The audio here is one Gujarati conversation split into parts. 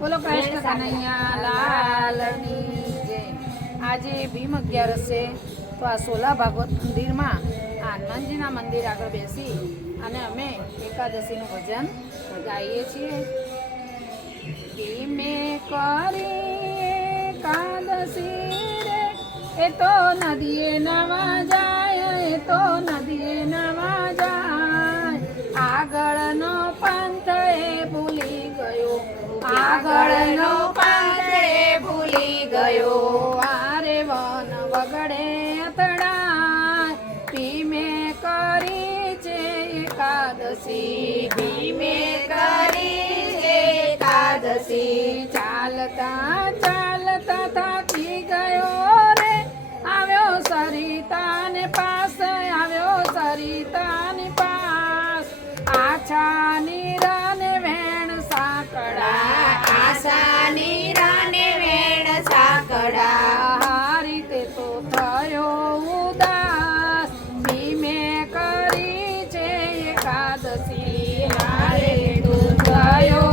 બોલો કૃષ્ણ કનૈયા લાલની જય। આજે ભીમ 11 છે તો આ સોલા ભાગવત મંદિરમાં આ હનુમાનજીના મંદિર આગળ બેસી અને અમે એકાદશીનું ભજન ગાઈએ છીએ। ભીમે કરી એકાદશી રે એ તો નદીએ નવા જાય, એ તો નદીએ નવા જાય। આગળનો પંથ એ ભૂલી ગયો, આગળનો પંથ એ ભૂલી ગયો। આરે વન વગડે અથડાય, ભીમે કરી છે એકાદશી, ભીમે કરી છે એકાદશી। ચાલતા ચાલતા થાકી ગયો રે, આવ્યો સરિતાને પાસ, આવ્યો સરિતાની પાસ। આછા નીરાને વેણ સાંકળા, આશા નીરાને વેણ સાંકળા। હારી તે તો થયો ઉદાસ, ભીમે કરી છે એકાદશી, હારે તો થયો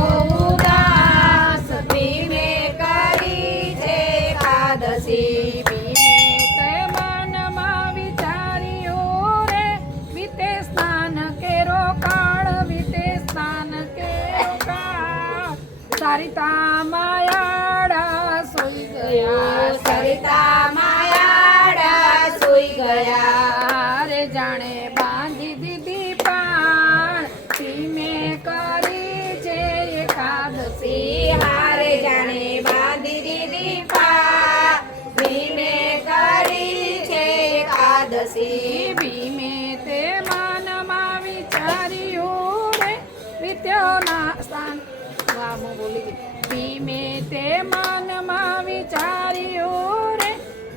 ઉદાસ, ભીમે કરી છે એકાદશી। ભીમે તે મનમાં વિચાર્યું રે, વીતે સ્નાન કેરો કાળ, વીતે સ્નાન કેરો કાળ। સરિતા માયાડા સોઈ ગયા, સરિતા માયાડા સોઈ ગયા। રે જાણે બાંધી દીધી પાણ, ભીમે કરી છે એકાદશી, હારે જાણે બાંધી દીધી પાણ, ભીમે કરી છે એકાદશી। ભીમે તે મનમાં વિચાર્યું રે, વિદ્યોના સ્થાન હું બોલી ગઈ। ભીમે તે મનમાં વિચાર્યું રે,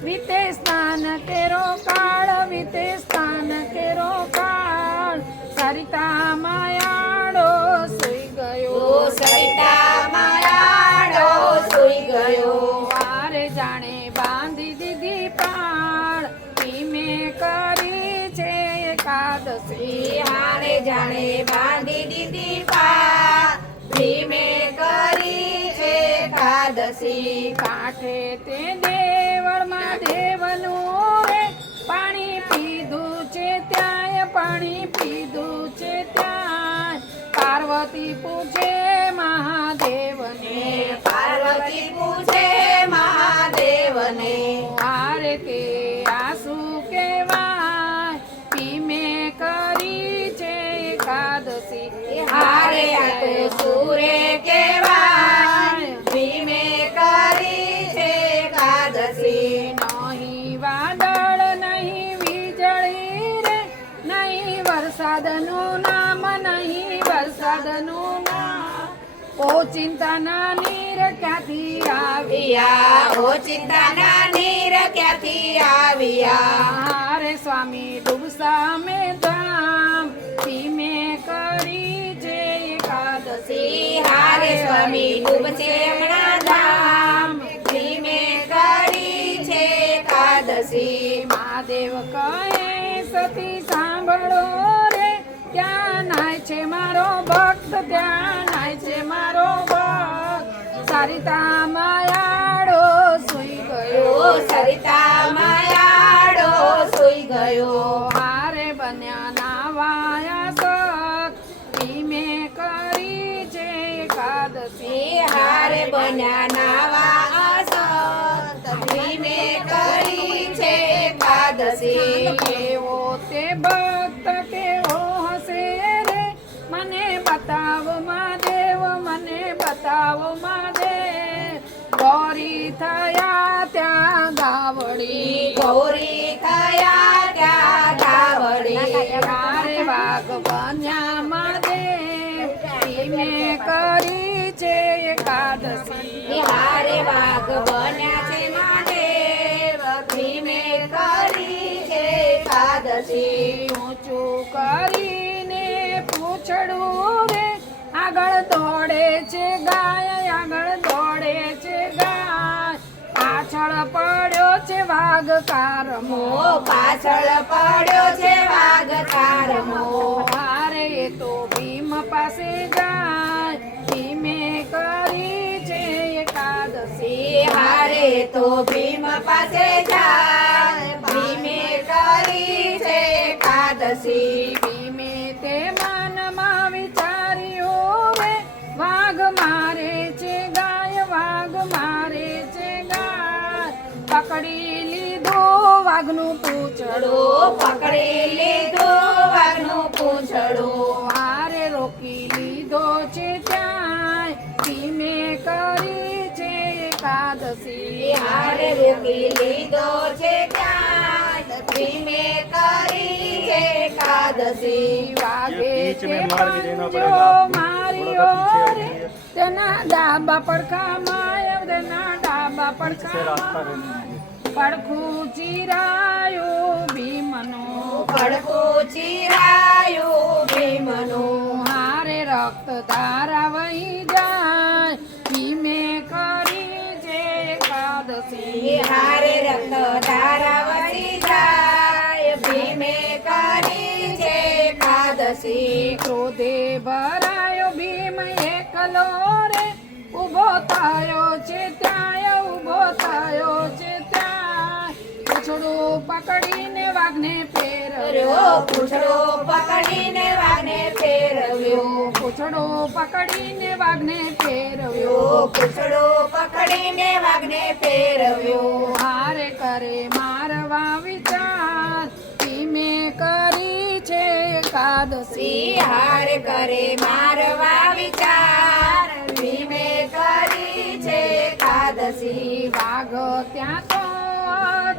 વીતે સ્નાન કેરો કાળ, વીતે સ્નાન કેરો કાળ। સરિતા માયાડો સુઈ ગયો, સરિતા માયાડો સુઈ ગયો। આરે જાણે બાંધી દીધી પાળ, ભીમે કરી છે એકાદશી, હારે જાણે બાંધી દીધી પાળ, ભીમે કરી છે એકાદશી। કાંઠે તે દેવળમાં દેવનું રે, પાણી પીધું છે ત્યાં, પાણી પીધું છે ત્યાં। પાર્વતી પૂછે મહાદેવને, પાર્વતી પૂછે મહાદેવને, હારે તે આસુ કહેવાય, ભીમે કરી છે એકાદશી, હારે આ તો સૂરે કહેવાય, ભીમે કરી છે એકાદશી। નહીં વાદળ નહીં વીજળી રે, નહીં વરસાદનું નામ, નહીં વરસાદનું નામ। ઓ ચિંતાના નીર ક્યાંથી આવ્યા, ઓ ચિંતાના નીર ક્યાંથી આવ્યા। હારે સ્વામી ડૂબસા મેં ધામ, ભીમે કરી છે એકાદશી, હારે સ્વામી ડૂબશે હમણાં ધામ, ભીમે કરી છે એકાદશી। મહાદેવ કહે સતી સાંભળો રે, ત્યાં નાય છે મારો ભક્ત, ત્યાં નાય છે મારો ભક્ત। સરિતા માયાડો સુઈ ગયો, સરિતા માયાડો સુઈ ગયો। હારે બન્યા નાવાયા સખ, ભીમે કરી છે એકાદશી, હારે બન્યા નાવા અસત, ભીમે કરી છે એકાદશી। કેવો તે ભક્ત કેવો હશે રે, મને બતાવો મહાદેવ, મને બતાવો મહાદેવ। ગૌરી થયા ત્યાં ગાવડી, ગૌરી થયા ત્યાં ગાવડી। હારે વાઘ બન્યા મહાદેવ, ભીમે કરી છે એકાદશી, હારે વાઘ બન્યા છે મહાદેવ, ભીમે કરી છે એકાદશી। ઊંચું કરીને પૂછડું રે, આગળ દોડે છે ગાય, આગળ દોડે છે ગાય। પાછળ પડ્યો છે વાઘ કારમો, પાછળ પડ્યો છે વાઘ કારમો। હારે તો ભીમ પાસે જાય, ભીમે કરી તો ભીમ પાસે જાય ભીમે કરી છે એકાદશી ભીમે તે મનમાં વિચાર્યું રે વાઘ મારે છે ગાય વાઘ મારે છે ગાય પકડી લીધો વાઘનું પૂંછડું પકડી લીધું વાઘનું પૂંછડું હારે રોકી લીધો છે ત્યાં ભીમે કરી છે એકાદશી હારે રોકી લીધો છે ત્યાં ભીમે કરી છે એકાદશી વાગે તે પંજો માર્યો રે તેના ડાબા પડખામાં તેના ડાબા પડખામાં પડખું ચીરાયું ભીમનું પડખું ચીરાયું ભીમનું હારે રક્ત ધારા વહી જાય ભીમે કરી છે એકાદશી હારે રક્ત ધારા વહી જાય ભીમે કરી છે એકાદશી ક્રોધે ભરાયો ભીમ એકલો રે ઊભો થયો છે ત્યાં ઊભો થયો છે ત્યાં પૂંછડું પકડીને વાઘને ફેરવ્યો પૂંછડો પકડીને વાઘને ફેરવ્યો પૂંછડો પકડીને વાઘને ફેરવ્યો પૂંછડો પકડીને વાઘને ફેરવ્યો હારે કરે મારવા વિચાર ભીમે કરી છે એકાદશી હાર કરે મારવા વિચાર ભીમે કરી છે એકાદશી વાઘ ત્યાં તો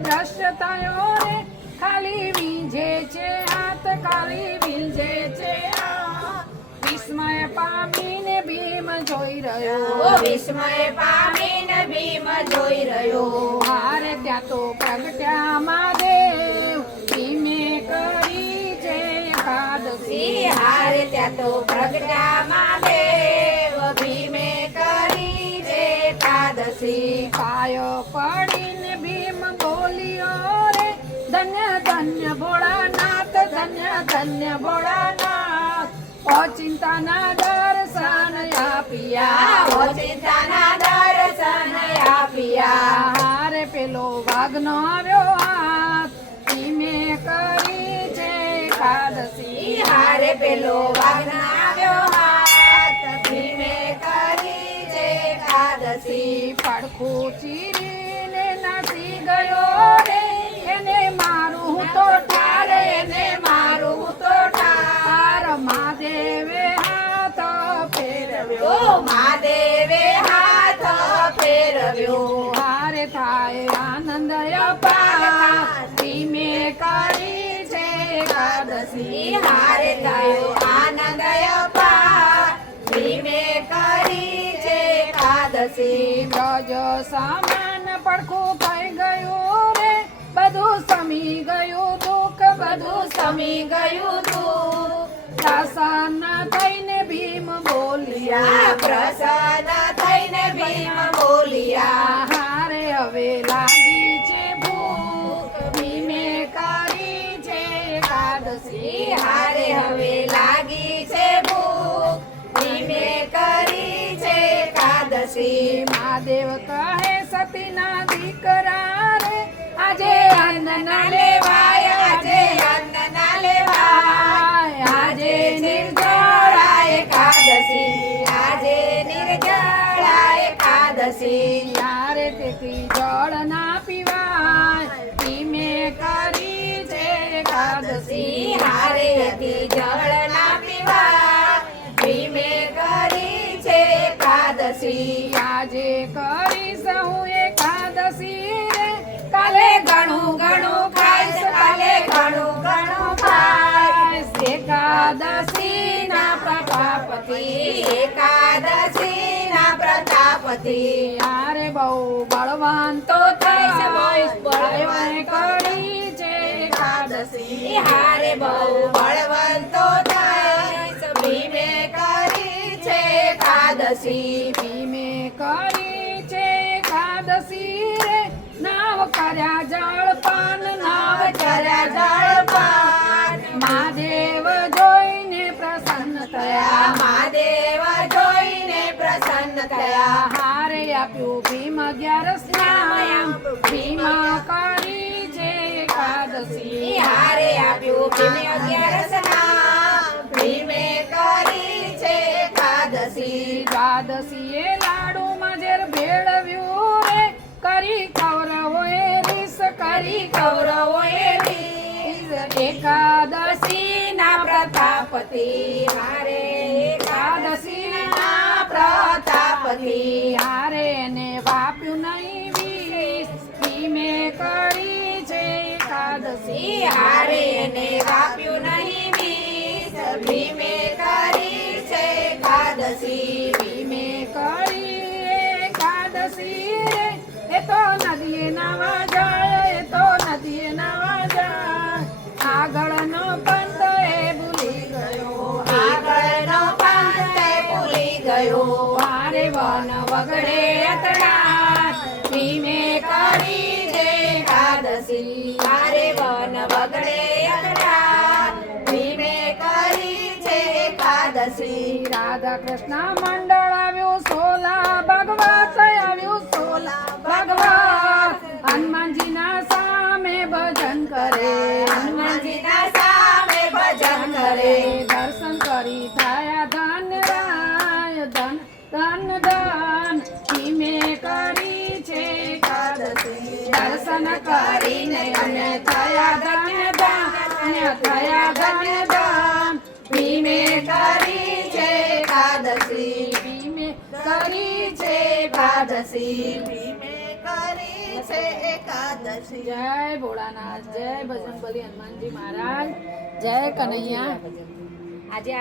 દ્રશ્ય થયો રે ખાલી વીંઝે છે હાથ ખાલી વીંઝે છે હાથ. વિસ્મય પામીને ભીમ જોઈ રહ્યો વિસ્મય પામીને ભીમ જોઈ રહ્યો હારે ત્યાં તો પ્રગટ્યા મહાદેવ ભીમે કરી છે એકાદશી હારે ત્યાં તો પ્રગટ્યા મહાદેવ ભીમે કરી છે એકાદશી પાયો પડીને ભીમ બોલ્યો રે ધન્ય ધન્ય ભોળાનાથ ધન્ય ધન્ય ભોળાનાથ અચિંતાના દર્શન આપ્યા ચિંતાના દર્શન આપ્યા હારે પેલો વાઘનો આવ્યો હાથ ભીમે કરી છે એકાદશી હારે પેલો વાઘના આવ્યો હાથ ભીમે કરી છે એકાદશી પડખું ચીરીને નાસી ગયો રે એને મારું હું તો ઠાર એને મારું હું તો ઠાર મહાદેવે હાથ ફેરવ્યો મહાદેવે હાથ ફેરવ્યો હારે થાય આનંદ અપાર ભીમે કરી છે એકાદશી હારે થયો આનંદ અપાર ભીમે કરી છે એકાદશી ગજ સામાન પડખું થઈ ગયું રે બધું સમી ગયું દુઃખ બધું સમી ગયું દુઃખ પ્રસન્ન થઈને ભીમ બોલ્યા પ્રસન્ન થઈને ભીમ બોલ્યા હારે હવે લાગી છે ભૂખ ભીમે કરી છે એકાદશી હારે હવે લાગી છે ભૂખ ભીમે કરી છે એકાદશી મહાદેવ કહે સતીના દીકરા રે આજે અન્ન ના લેવાય આજે અન્ન ના લેવાય આજે નિર્જળા એકાદશી આજે નિર્જળા એકાદશી યારે તેથી જળ ના પીવાય ભીમે કરી છે એકાદશી હારે હતી જળ ના પીવા ભીમે કરી છે એકાદશી આજે કરીશ હું એકાદશી રે કાલે ઘણું ઘણું ખાઈશ કાલે ઘણું ઘણું ખાઈશ એકાદશી ના પ્રતાપથી એકાદશી ના પ્રતાપથી યારે બહુ બળવાન તો થઈશ બળવાન કરી છે એકાદશી હારે બહુ બળવંતો થઈશ ભીમે કરી છે એકાદશી ભીમે કરી છે એકાદશી રે નાવ કર્યા જળપાન નાવ કર્યા જળપાન મહાદેવ જોઈને પ્રસન્ન થયા મહાદેવ જોઈને પ્રસન્ન થયા હારે આપ્યું ભીમ 11 નામ ભીમ કરી છે એકાદશી હારે આપ્યું ભીમે 11 નામ ભીમે કરી છે એકાદશી દ્વાદશીએ લાડુમાં ઝેર ભેળવ્યું રે કરી કૌરવોએ રીસ કરી કૌરવોએ રીસ એકાદશીના પ્રતાપતિ હારે એકાદશીના પ્રતાપતિ હારે ને વાપ્યું નહીં વિષ ભીમે કરી છે એકાદશી હારે ને વાપ્યું નહીં વિષ ભીમે કરી છે એકાદશી ભીમે કરી એકાદશી રે એ તો નદીએ નાવા જાય એ તો નદીએ નાવા જાય આગળનો પંથ એ ભૂલી ગયો આગળનો પંથ ભૂલી ગયો મારે વન વગડે અતડા ભીમે કરી છે એકાદશી હારે વન વગડે અતડા ભીમે કરી છે એકાદશી રાધા કૃષ્ણ મંડળ આવ્યું સોલા ભગવત આવ્યું સોલા ભગવત હનુમાનજીના સામે ભજન કરે હનુમાનજીના સામે ભજન કરે દર્શન કરી થયા ધન્ય રાય ધન ધન ધન ભીમે કરી છે એકાદશી દર્શન કરીને અને થયા ધન્ય ધન્ય થયા ધન્ય ધન ભીમે કરી છે એકાદશી ભીમે કરી છે એકાદશી ભીમે કરી છે એકાદશી જય ભોળાનાથ જય બજરંગબલી હનુમાનજી મહારાજ જય કનૈયા આજે